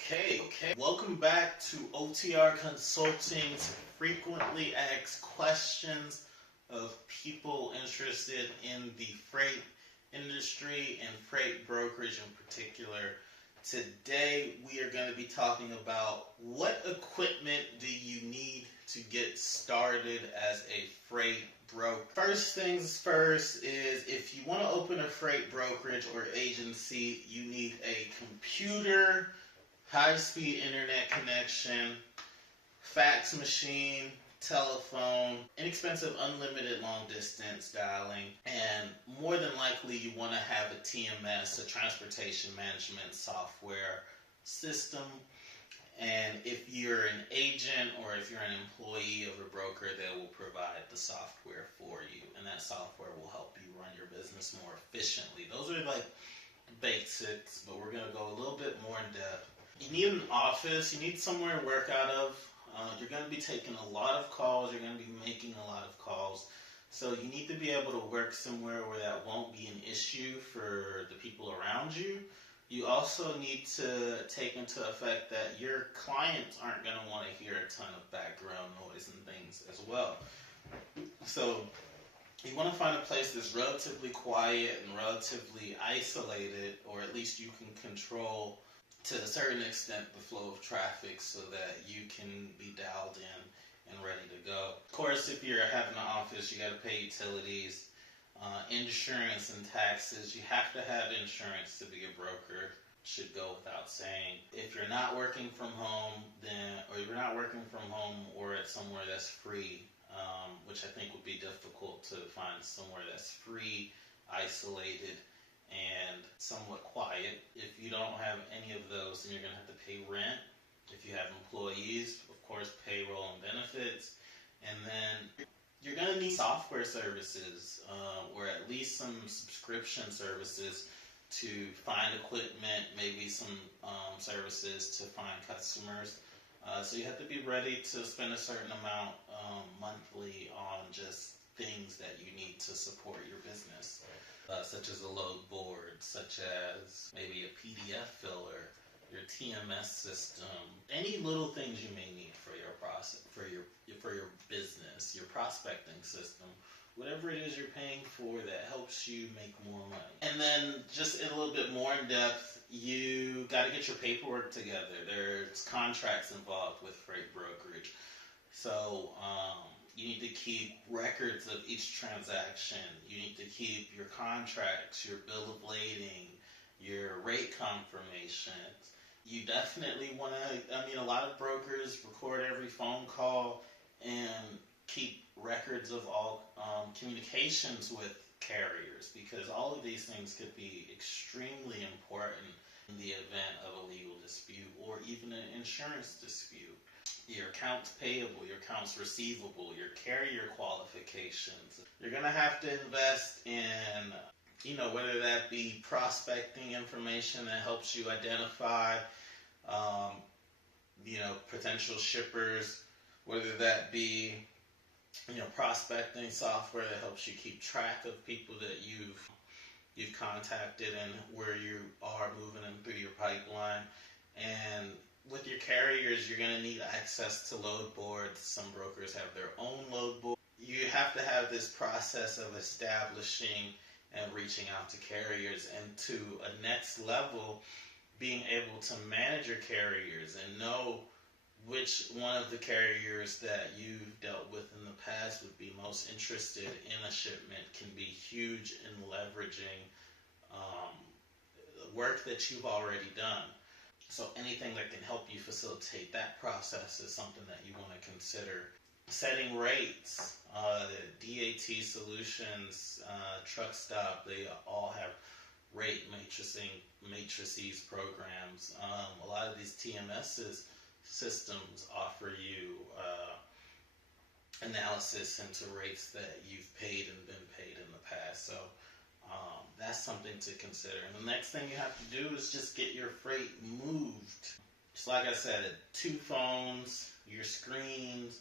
Okay. Welcome back to OTR Consulting's frequently asked questions of people interested in the freight industry and freight brokerage in particular. Today we are going to be talking about what equipment do you need to get started as a freight broker. First things first is if you want to open a freight brokerage or agency, you need a computer, high-speed internet connection, fax machine, telephone, inexpensive unlimited long-distance dialing, and more than likely you want to have a TMS, a transportation management software system. And if you're an agent or if you're an employee of a broker, they will provide the software for you, and that software will help you run your business more efficiently. Those are like basics, but we're going to go a little bit more in depth. You need an office. You need somewhere to work out of. You're going to be taking a lot of calls. You're going to be making a lot of calls. So you need to be able to work somewhere where that won't be an issue for the people around you. You also need to take into effect that your clients aren't going to want to hear a ton of background noise and things as well. So you want to find a place that's relatively quiet and relatively isolated, or at least you can control to a certain extent the flow of traffic so that you can be dialed in and ready to go. Of course, if you're having an office, you got to pay utilities, insurance and taxes. You have to have insurance to be a broker. Should go without saying. If you're not working from home, or at somewhere that's free, which I think would be difficult to find somewhere that's free, isolated, and somewhat quiet. If you don't have any of those, then you're going to have to pay rent. If you have employees, of course, payroll and benefits. And then you're going to need software services, or at least some subscription services to find equipment, maybe some services to find customers. So you have to be ready to spend a certain amount monthly on just things that you need to support your business. Such as a Loadboard, such as maybe a PDF filler, your TMS system, any little things you may need for your process, for your business, your prospecting system, whatever it is you're paying for that helps you make more money. And then just a little bit more in depth, you got to get your paperwork together. There's contracts involved with freight brokerage. So you need to keep records of each transaction. You need to keep your contracts, your bill of lading, your rate confirmations. You definitely want to, a lot of brokers record every phone call and keep records of all communications with carriers, because all of these things could be extremely important in the event of a legal dispute or even an insurance dispute. Your accounts payable, your accounts receivable, your carrier qualifications. You're going to have to invest in, whether that be prospecting information that helps you identify, potential shippers, whether that be, prospecting software that helps you keep track of people that you've contacted and where you are moving them through your pipeline. And with your carriers, you're going to need access to Loadboard. Some brokers have their own Loadboard. You have to have this process of establishing and reaching out to carriers, and to a next level, being able to manage your carriers and know which one of the carriers that you've dealt with in the past would be most interested in a shipment can be huge in leveraging work that you've already done. So anything that can help you facilitate that process is something that you want to consider. Setting rates, DAT Solutions, Truck Stop, they all have rate matrices programs. A lot of these TMS systems offer you analysis into rates that you've paid and been paid in the past. So that's something to consider. And the next thing you have to do is just get your freight moved. Just like I said, 2 phones, your screens,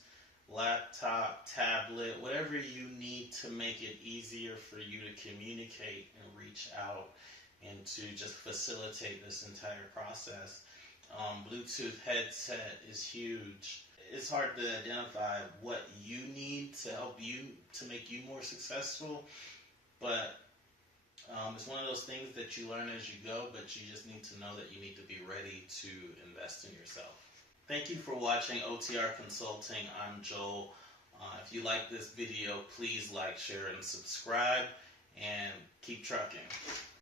laptop, tablet, whatever you need to make it easier for you to communicate and reach out and to just facilitate this entire process. Bluetooth headset is huge. It's hard to identify what you need to help you to make you more successful, but it's one of those things that you learn as you go, but you just need to know that you need to be ready to invest in yourself. Thank you for watching OTR Consulting. I'm Joel. If you like this video, please like, share, and subscribe, and keep trucking.